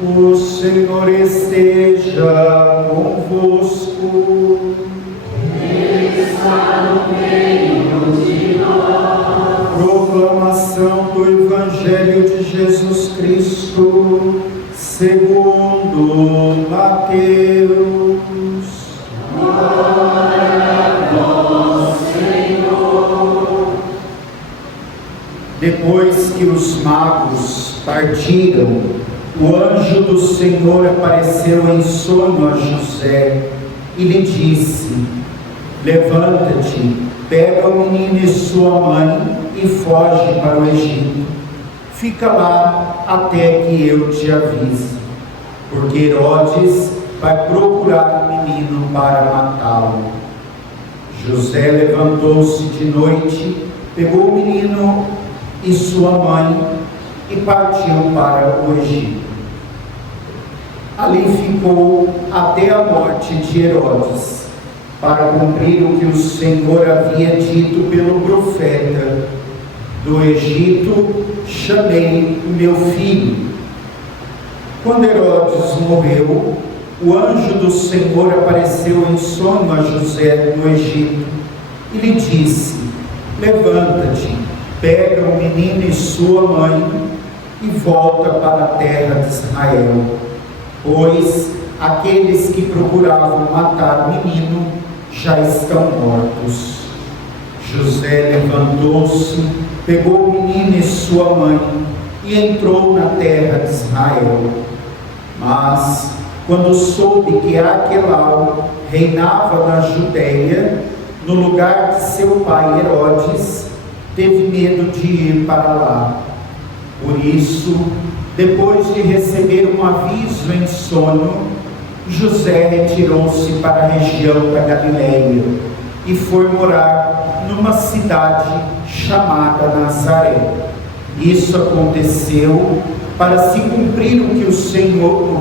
O Senhor esteja convosco. Ele está no meio de nós. Proclamação do Evangelho de Jesus Cristo, segundo Mateus. Glória a vós, Senhor. Depois que os magos partiram, o anjo do Senhor apareceu em sonho a José e lhe disse: levanta-te, pega o menino e sua mãe e foge para o Egito. Fica lá até que eu te avise, porque Herodes vai procurar o menino para matá-lo. José levantou-se de noite, pegou o menino e sua mãe e partiu para o Egito. Ali ficou até a morte de Herodes, para cumprir o que o Senhor havia dito pelo profeta: do Egito chamei meu filho. Quando Herodes morreu, o anjo do Senhor apareceu em sonho a José no Egito e lhe disse: levanta-te, pega o menino e sua mãe e volta para a terra de Israel, pois aqueles que procuravam matar o menino já estão mortos. José levantou-se, pegou o menino e sua mãe e entrou na terra de Israel. Mas, quando soube que Aquelau reinava na Judéia, no lugar de seu pai Herodes, teve medo de ir para lá. Por isso, depois de receber um aviso em sonho, José retirou-se para a região da Galileia e foi morar numa cidade chamada Nazaré. Isso aconteceu para se cumprir o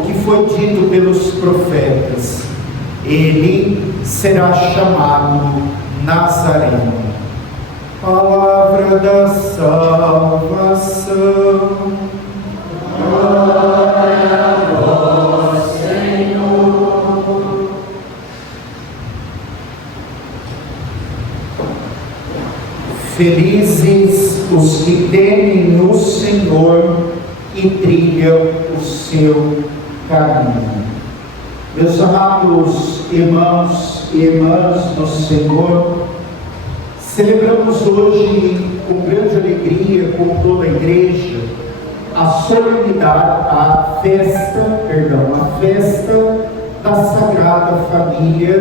que foi dito pelos profetas: ele será chamado Nazareno. Palavra da salvação. Glória a vós, Senhor. Felizes os que temem o Senhor e trilham o seu caminho. Meus amados irmãos e irmãs no Senhor, celebramos hoje com grande alegria, com toda a igreja, a solenidade, a festa da Sagrada Família,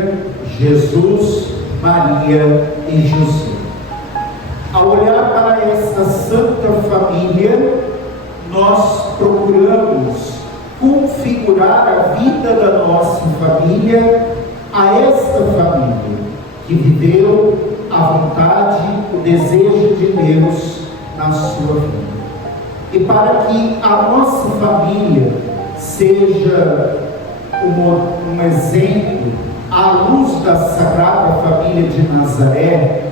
Jesus, Maria e José. Ao olhar para esta Santa Família, nós procuramos configurar a vida da nossa família a esta família, que viveu a vontade, o desejo de Deus na sua vida. E para que a nossa família seja um exemplo à luz da Sagrada Família de Nazaré,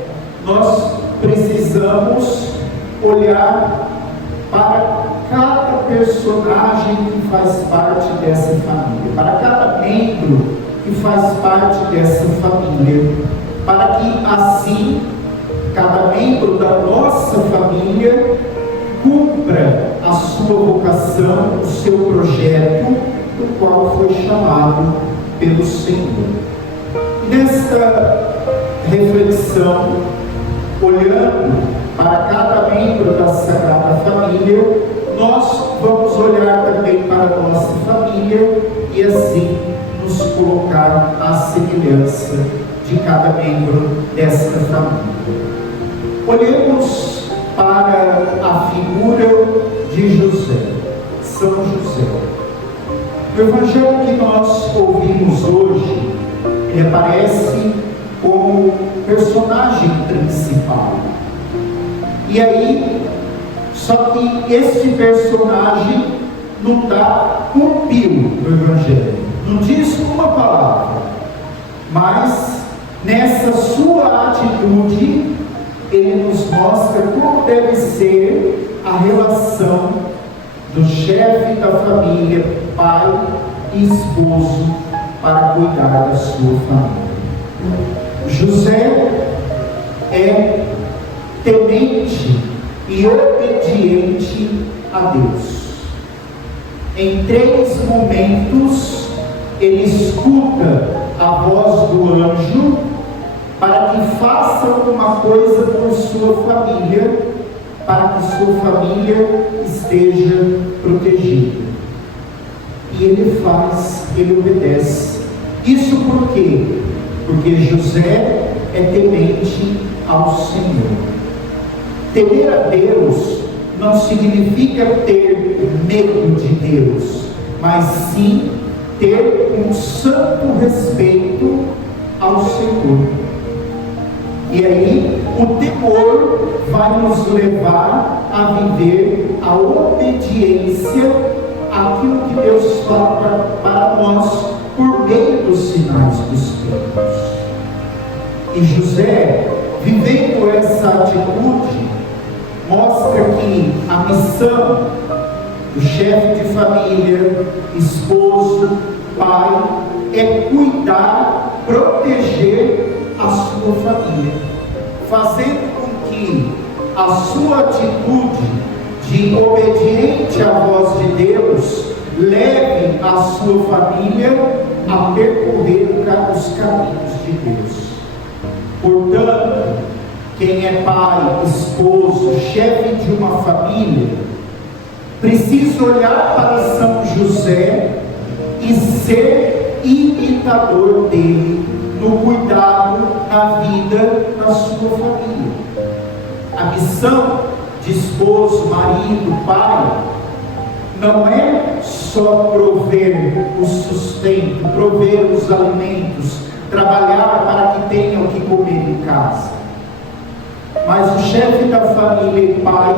nós precisamos olhar para cada personagem que faz parte dessa família, para cada membro que faz parte dessa família, para que assim cada membro da nossa família cumpra a sua vocação, o seu projeto, do qual foi chamado pelo Senhor. E nesta reflexão, olhando para cada membro da Sagrada Família, nós vamos olhar também para a nossa família e assim nos colocar à semelhança de cada membro desta família. Olhemos para a figura de José, São José. O Evangelho que nós ouvimos hoje, ele aparece como personagem principal. E aí, só que este personagem não dá um pio no Evangelho, não diz uma palavra, mas nessa sua atitude, ele nos mostra como deve ser a relação do chefe da família, pai e esposo, para cuidar da sua família. José é temente e obediente a Deus. Em 3 momentos, ele escuta a voz do anjo para que faça alguma coisa por sua família, para que sua família esteja protegida. E ele faz, ele obedece. Isso por quê? Porque José é temente ao Senhor. Temer a Deus não significa ter medo de Deus, mas sim ter um santo respeito ao Senhor. E aí, o temor vai nos levar a viver a obediência àquilo que Deus fala para nós por meio dos sinais dos tempos. E José, vivendo essa atitude, mostra que a missão do chefe de família, esposo, pai, é cuidar, proteger a sua família, fazendo com que a sua atitude de obediente à voz de Deus leve a sua família a percorrer os caminhos de Deus. Portanto, quem é pai, esposo, chefe de uma família, precisa olhar para São José e ser imitador dele no cuidado na vida da sua família. A missão de esposo, marido, pai, não é só prover o sustento, prover os alimentos, trabalhar para que tenham o que comer em casa. Mas o chefe da família e pai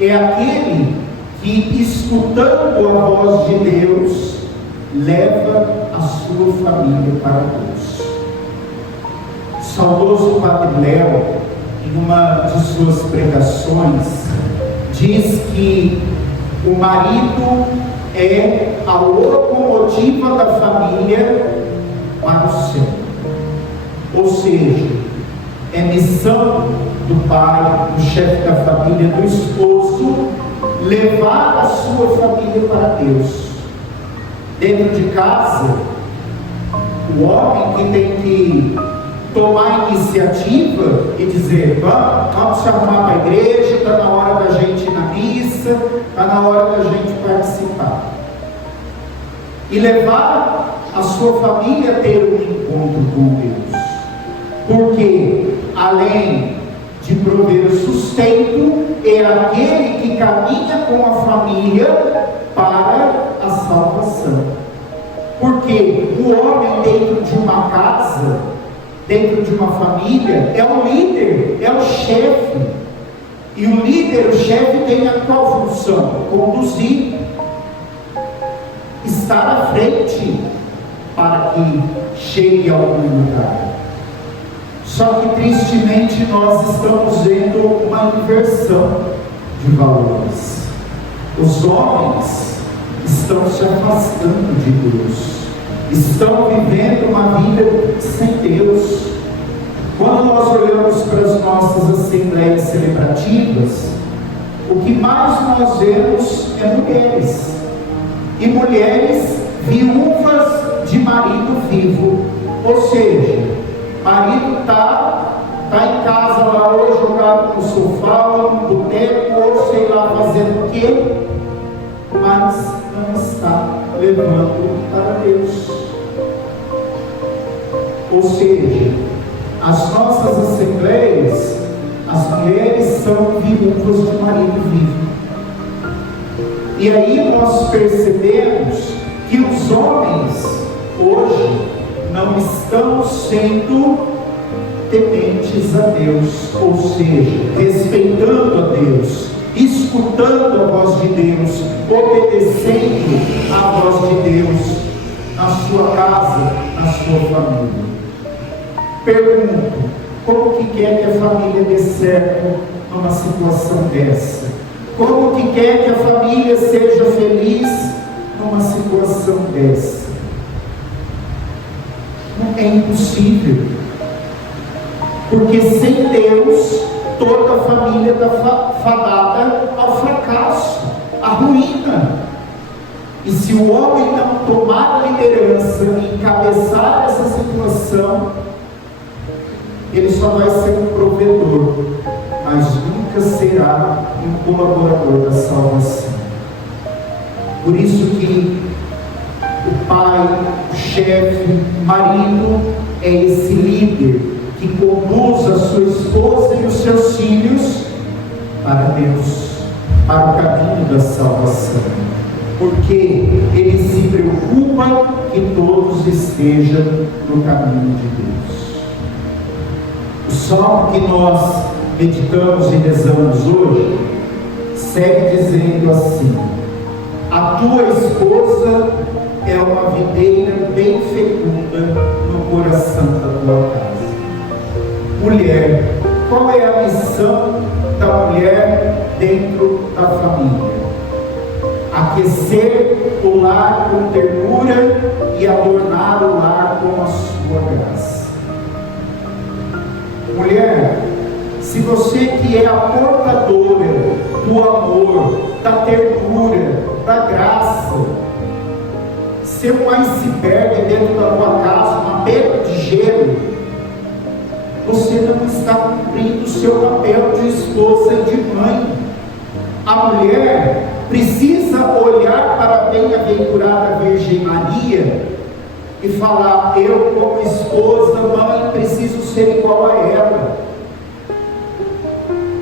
é aquele que, escutando a voz de Deus, leva a sua família para Deus. O saudoso Padre Léo, em uma de suas pregações, diz que o marido é a locomotiva da família para o céu. Ou seja, é missão do pai, do chefe da família, do esposo, levar a sua família para Deus. Dentro de casa, o homem que tem que tomar a iniciativa e dizer: vamos se arrumar para a igreja, está na hora da gente ir na missa, está na hora da gente participar. E levar a sua família a ter um encontro com Deus. Porque, além de prover o sustento, é aquele que caminha com a família para a salvação. Porque o homem dentro de uma casa, dentro de uma família, é o líder, é o chefe. E o líder, o chefe, tem a qual função? Conduzir, estar à frente para que chegue a algum lugar. Só que tristemente nós estamos vendo uma inversão de valores. Os homens estão se afastando de Deus, estão vivendo uma vida sem Deus. Quando nós olhamos para as nossas assembleias celebrativas, o que mais nós vemos é mulheres, e mulheres viúvas de marido vivo. Ou seja, marido está em casa lá, ou jogado no sofá, ou no boteco, ou sei lá fazendo o quê, mas não está levando para Deus. Ou seja, as nossas assembleias, as mulheres são viúvas de marido vivo. E aí nós percebemos que os homens hoje não estão sendo tementes a Deus, ou seja, respeitando a Deus, escutando a voz de Deus, obedecendo a voz de Deus na sua casa, na sua família. Pergunto: como que quer que a família dê certo numa situação dessa? Como que quer que a família seja feliz numa situação dessa? É impossível, porque sem Deus toda a família está fadada ao fracasso, à ruína. E se o homem não tomar a liderança e encabeçar essa situação, ele só vai ser um provedor, mas nunca será um colaborador da salvação. Por isso que o pai, o chefe, o marido é esse líder que conduz a sua esposa e os seus filhos para Deus, para o caminho da salvação, porque ele se preocupa que todos estejam no caminho de Deus. O salmo que nós meditamos e rezamos hoje segue dizendo assim: a tua esposa é uma videira bem fecunda no coração da tua casa. Mulher, qual é a missão da mulher dentro da família? Aquecer o lar com ternura e adornar o lar com a sua graça. Mulher, se você que é a portadora do amor, da ternura, da graça, ser um iceberg dentro da tua casa, uma pedra de gelo, você não está cumprindo o seu papel de esposa e de mãe. A mulher precisa olhar para a bem-aventurada Virgem Maria e falar: eu como esposa, mãe, preciso ser igual a ela.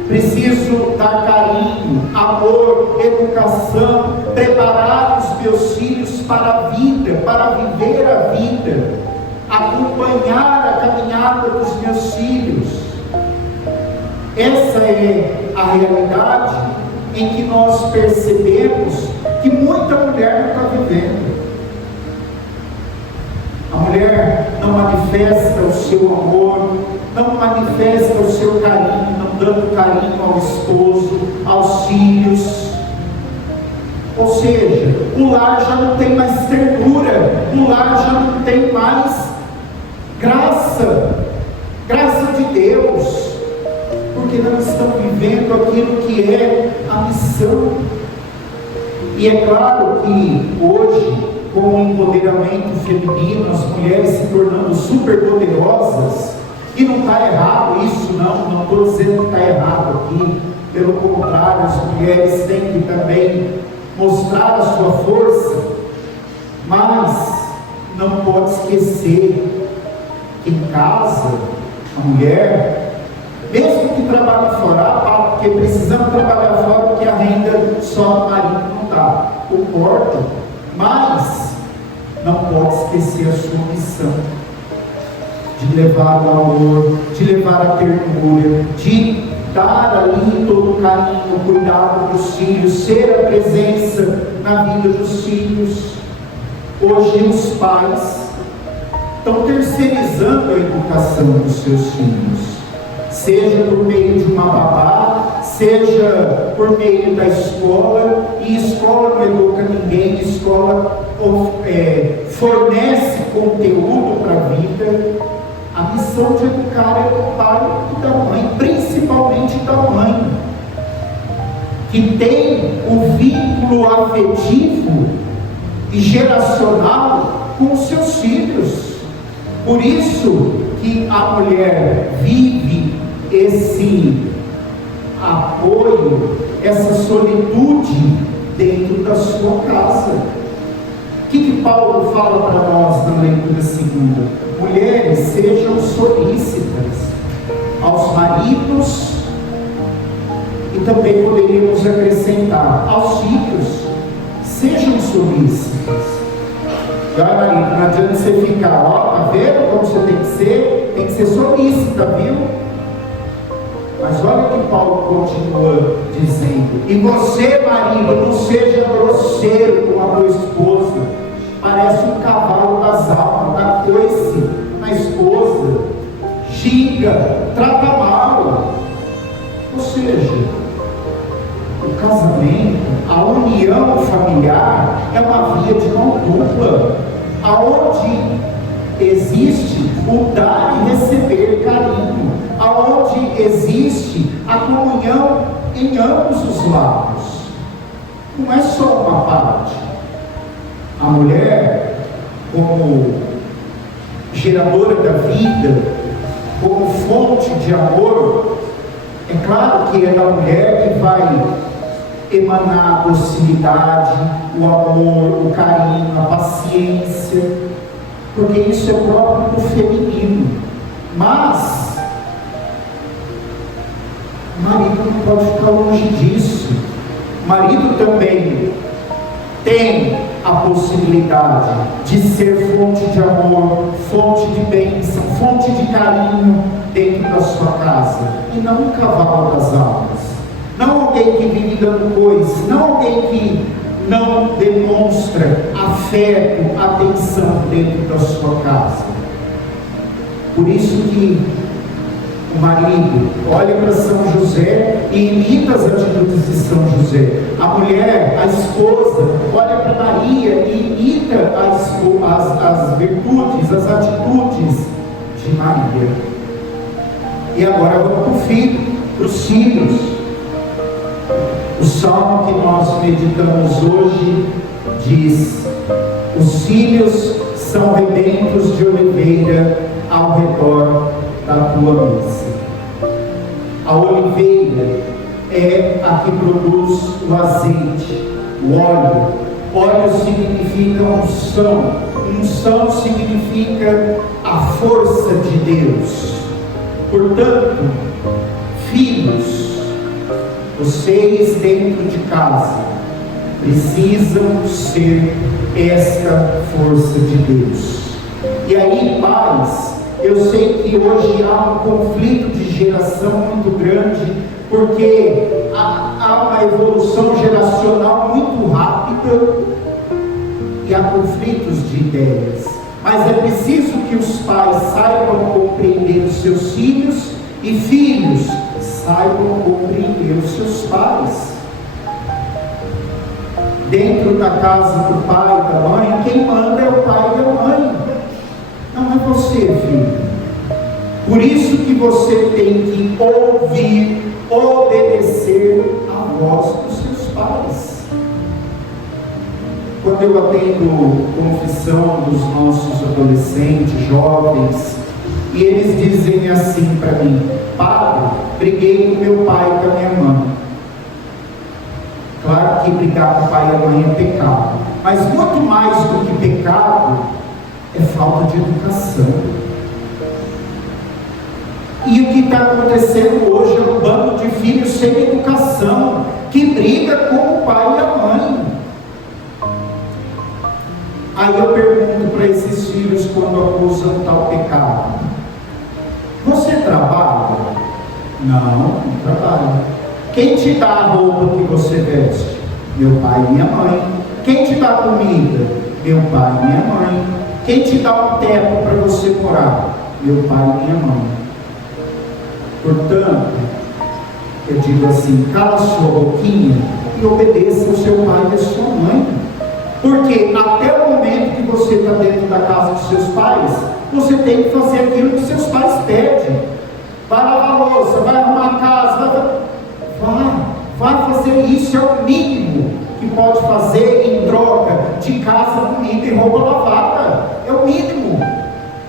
Preciso dar carinho, amor, educação, preparar os meus filhos para a vida, para viver a vida, acompanhar a caminhada dos meus filhos. Essa é a realidade em que nós percebemos que muita mulher não está vivendo. A mulher não manifesta o seu amor, não manifesta o seu carinho, não dando carinho ao esposo, aos filhos. Ou seja, o lar já não tem mais ternura, o lar já não tem mais graça de Deus, porque não estão vivendo aquilo que é a missão. E é claro que hoje, com o empoderamento feminino, as mulheres se tornando super poderosas, e não está errado isso, não estou dizendo que está errado aqui, pelo contrário, as mulheres têm que também mostrar a sua força, mas não pode esquecer que em casa, a mulher, mesmo que trabalhe fora, porque precisamos trabalhar fora, porque a renda só no marido não dá, concordo, mas não pode esquecer a sua missão de levar o amor, de levar a ternura, de dar ali todo o carinho, o cuidado dos filhos, ser a presença na vida dos filhos. Hoje os pais estão terceirizando a educação dos seus filhos, seja por meio de uma babá, seja por meio da escola, e escola não educa ninguém, escola fornece conteúdo para a vida. A missão de educar é do pai e da mãe, principalmente da mãe, que tem o vínculo afetivo e geracional com os seus filhos. Por isso que a mulher vive esse apoio, essa solitude dentro da sua casa. O que Paulo fala para nós na leitura segunda? Mulheres, sejam solícitas aos maridos, e também poderíamos acrescentar aos filhos. Sejam solícitas. Vai, marido, não adianta você ficar, tá vendo como você tem que ser solícita, viu? Mas olha o que Paulo continua dizendo: e você, marido, não seja grosseiro com a tua esposa, parece um cavalo das almas, dá coice na esposa, xinga, trata mal. Ou seja, o casamento de mão dupla, aonde existe o dar e receber carinho, aonde existe a comunhão em ambos os lados. Não é só uma parte. A mulher, como geradora da vida, como fonte de amor, é claro que é da mulher que vai emanar a docilidade, o amor, o carinho, a paciência, porque isso é próprio do feminino. Mas o marido não pode ficar longe disso. O marido também tem a possibilidade de ser fonte de amor, fonte de bênção, fonte de carinho dentro da sua casa, e não um cavalo das almas, não alguém que vive dando coisas, não alguém que não demonstra afeto, atenção dentro da sua casa. Por isso que o marido olha para São José e imita as atitudes de São José. A mulher, a esposa, olha para Maria e imita as virtudes, as atitudes de Maria. E agora vamos para os filhos. O salmo que nós meditamos hoje diz: os filhos são rebentos de oliveira ao redor da tua mesa. A oliveira é a que produz o azeite, o óleo. Óleo significa unção. Unção significa a força de Deus. Portanto, filhos, vocês dentro de casa precisam ser esta força de Deus. E aí, pais, eu sei que hoje há um conflito de geração muito grande, porque há uma evolução geracional muito rápida e há conflitos de ideias. Mas é preciso que os pais saibam compreender os seus filhos e filhos saibam compreender os seus pais. Dentro da casa do pai e da mãe, quem manda é o pai e a mãe, não é você, filho. Por isso que você tem que ouvir, obedecer a voz dos seus pais. Quando eu atendo confissão dos nossos adolescentes, jovens, e eles dizem assim para mim: padre, briguei com meu pai e com a minha mãe. Claro que brigar com o pai e a mãe é pecado, mas muito mais do que pecado é falta de educação. E o que está acontecendo hoje é um bando de filhos sem educação, que briga com o pai e a mãe. Aí eu pergunto para esses filhos, quando acusam tal pecado: você trabalha? Não trabalho. Quem te dá a roupa que você veste? Meu pai e minha mãe. Quem te dá comida? Meu pai e minha mãe. Quem te dá um teto para você morar? Meu pai e minha mãe. Portanto, eu digo assim: cala sua boquinha e obedeça ao seu pai e à sua mãe. Porque até o momento que você está dentro da casa dos seus pais, você tem que fazer aquilo que seus pais pedem. Vai lavar a louça, vai arrumar a casa, vai fazer isso. É o mínimo que pode fazer em troca de casa, comida e roupa lavada. É o mínimo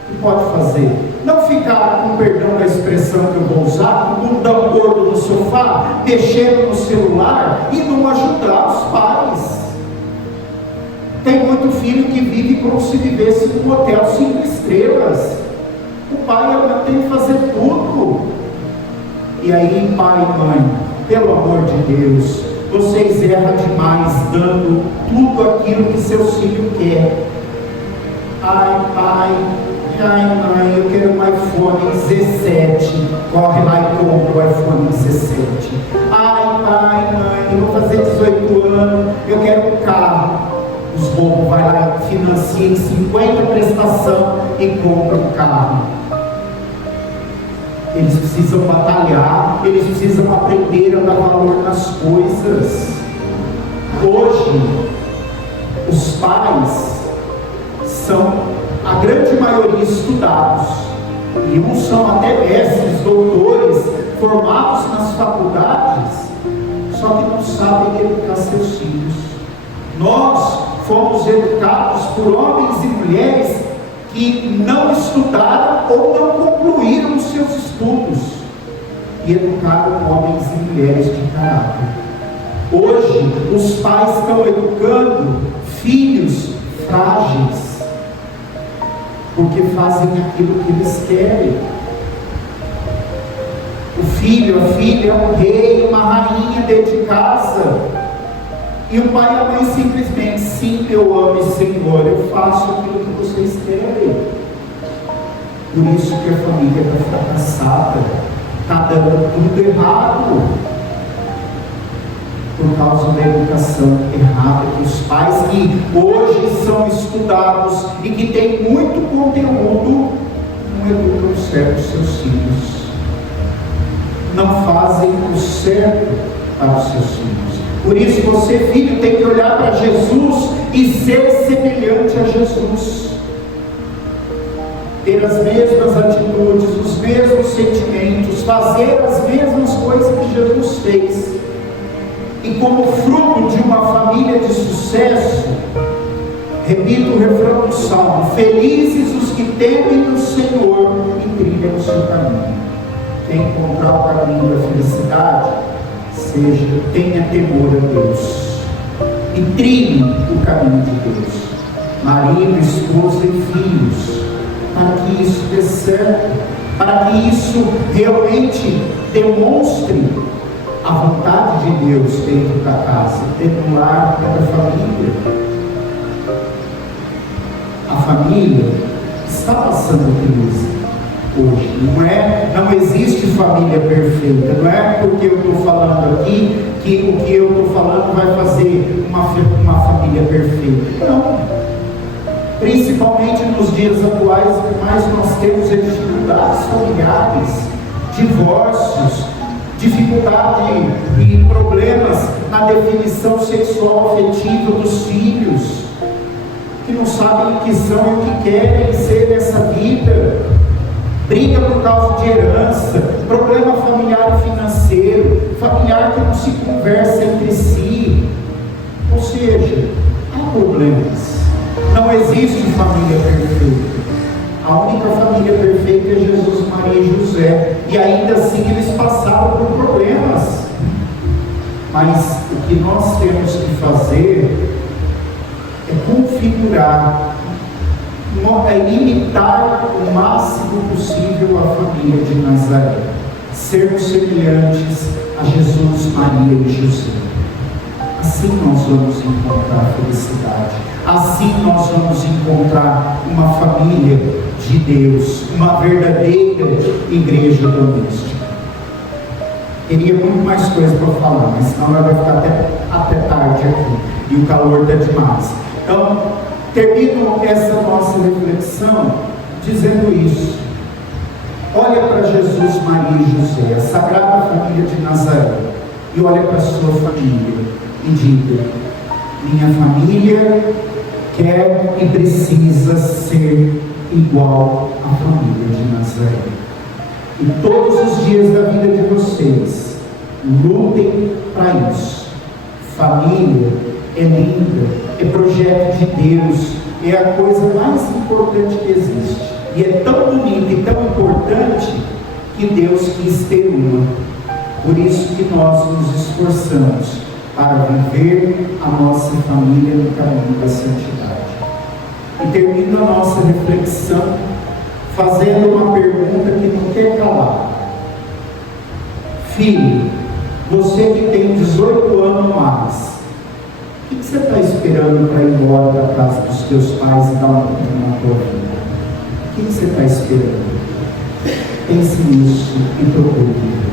que pode fazer. Não ficar, com perdão da expressão que eu vou usar, com um bundão gordo no sofá, mexendo no celular e não ajudar os pais. Tem muito filho que vive como se vivesse num hotel 5 estrelas. O pai e a mãe têm que fazer tudo. E aí, pai e mãe, pelo amor de Deus, vocês erram demais dando tudo aquilo que seus filhos querem. Ai, pai, ai, mãe, eu quero um iPhone 17. Corre lá e compra o iPhone 17. Ai, pai, mãe, eu vou fazer 18 anos, eu quero um carro. Os bobos vai lá e financia em 50 prestação e compra um carro. Eles precisam batalhar, eles precisam aprender a dar valor nas coisas. Hoje, os pais são, a grande maioria, estudados, e uns são até mestres, doutores, formados nas faculdades, só que não sabem educar seus filhos. Nós fomos educados por homens e mulheres que não estudaram ou não concluíram os seus estudos, e educaram homens e mulheres de caráter. Hoje, os pais estão educando filhos frágeis, porque fazem aquilo que eles querem. O filho, a filha é um rei, uma rainha dentro de casa, e o pai e a mãe simplesmente: sim, eu amo, Senhor, eu faço aquilo que vocês querem. Por isso que a família está fracassada, está dando tudo errado, por causa da educação errada dos pais, que hoje são estudados e que têm muito conteúdo, não educam certo seus filhos, não fazem o certo para os seus filhos. Por isso você, filho, tem que olhar para Jesus e ser semelhante a Jesus, ter as mesmas atitudes, os mesmos sentimentos, fazer as mesmas coisas que Jesus fez. E como fruto de uma família de sucesso, repito o refrão do Salmo: felizes os que temem no Senhor e trilham o seu caminho. Quem encontrar o caminho da felicidade, tenha temor a Deus e trilhe o caminho de Deus, marido, esposa e filhos, para que isso dê certo, para que isso realmente demonstre a vontade de Deus dentro da casa, dentro do lar, da família. A família está passando crise hoje, não existe família perfeita, não é porque eu estou falando aqui que o que eu estou falando vai fazer uma família perfeita, não. Principalmente nos dias atuais, o que mais nós temos é dificuldades familiares, divórcios, dificuldade e problemas na definição sexual afetiva dos filhos, que não sabem o que são e o que querem ser nessa vida, briga por causa de herança, problema familiar e financeiro, familiar que não se conversa entre si, ou seja, há problemas. Não existe família perfeita. A única família perfeita é Jesus, Maria e José, e ainda assim eles passaram por problemas. Mas o que nós temos que fazer é configurar, é imitar o máximo possível a família de Nazaré, sermos semelhantes a Jesus, Maria e José. Assim nós vamos encontrar felicidade, assim nós vamos encontrar uma família de Deus, uma verdadeira igreja doméstica. Teria muito mais coisa para falar, mas senão ela vai ficar até tarde aqui, e o calor está demais. Então, termino essa nossa reflexão dizendo isso: olha para Jesus, Maria e José, a Sagrada Família de Nazaré, e olha para a sua família e diga: minha família quer e precisa ser igual à família de Nazaré. E todos os dias da vida de vocês, lutem para isso. Família é linda, é projeto de Deus, é a coisa mais importante que existe. E é tão bonita e tão importante que Deus quis ter uma. Por isso que nós nos esforçamos para viver a nossa família no caminho da santidade. E termino a nossa reflexão fazendo uma pergunta que não quer calar. Filho, você que tem 18 anos ou mais, o que você está esperando para ir embora da casa dos teus pais e dar um tempo na tua vida? O que você está esperando? Pense nisso e procure.